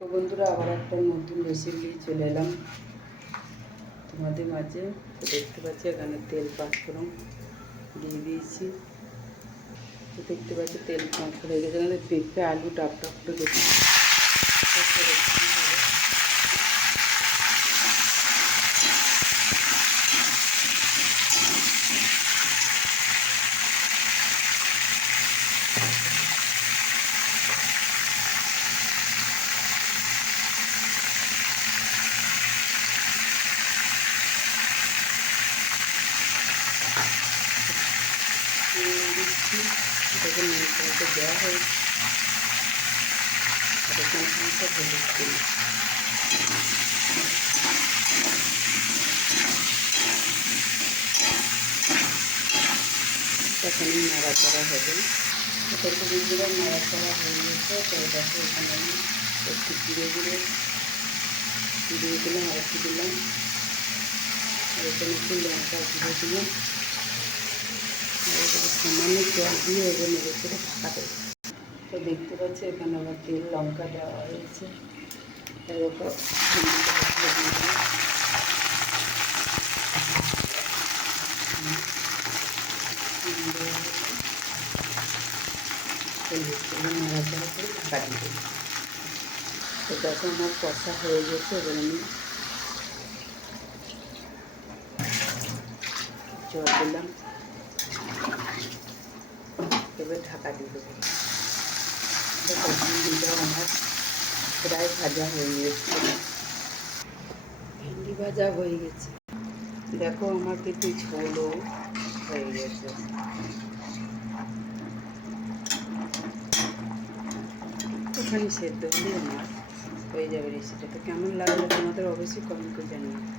তো বন্ধুরা, আবার একটা নতুন রেসিপি নিয়ে চলে এলাম তোমাদের মাঝে। তো দেখতে পাচ্ছি এখানে তেল পাঁচফোড়ন দিয়ে দিয়েছি। তো দেখতে পাচ্ছি তেল পাঁচফোড়ন হয়ে গেছে। এখানে পেঁপে আলু ডাব ডাব করে দেখি দিচ্ছি। দেখুন মশলাটা দেওয়া হয়েছে। দেখুন হলুদ দিন। এখন নাড়াচাড়া হবে। এটা তো বন্ধুরা নাড়াচাড়া হয়ে গেছে। তো এটাকে এখানে আমি একটু ধীরে ধীরে দিয়ে দিলাম, আর একটু দিলাম, আর এখানে একটু লঙ্কা দিয়ে দিলাম, আর এখানে সামান্য জল দিয়ে এবার নেড়ে চেড়ে ঢাকা দেবো। তো দেখতে পাচ্ছি এখানে আমার তেল লঙ্কা দেওয়া হয়েছে। এরকম নাড়াচাড়া করে ঢাকা দিয়ে দেবো। তো দেখো আমার কষা হয়ে গেছে। এবার আমি জল দিলাম, এবার ঢাকা দিয়ে দেবো। ভেন্ডিটা আমার প্রায় ভাজা হয়ে গেছে। ভেন্ডি ভাজা হয়ে গেছে। দেখো আমার কিন্তু ঝোলও হয়ে গেছে। একটুখানি সেদ্ধ হলে আমার হয়ে যাবে রেসিপিটা। তো কেমন লাগলো তোমাদের অবশ্যই কমেন্ট করে জানিও।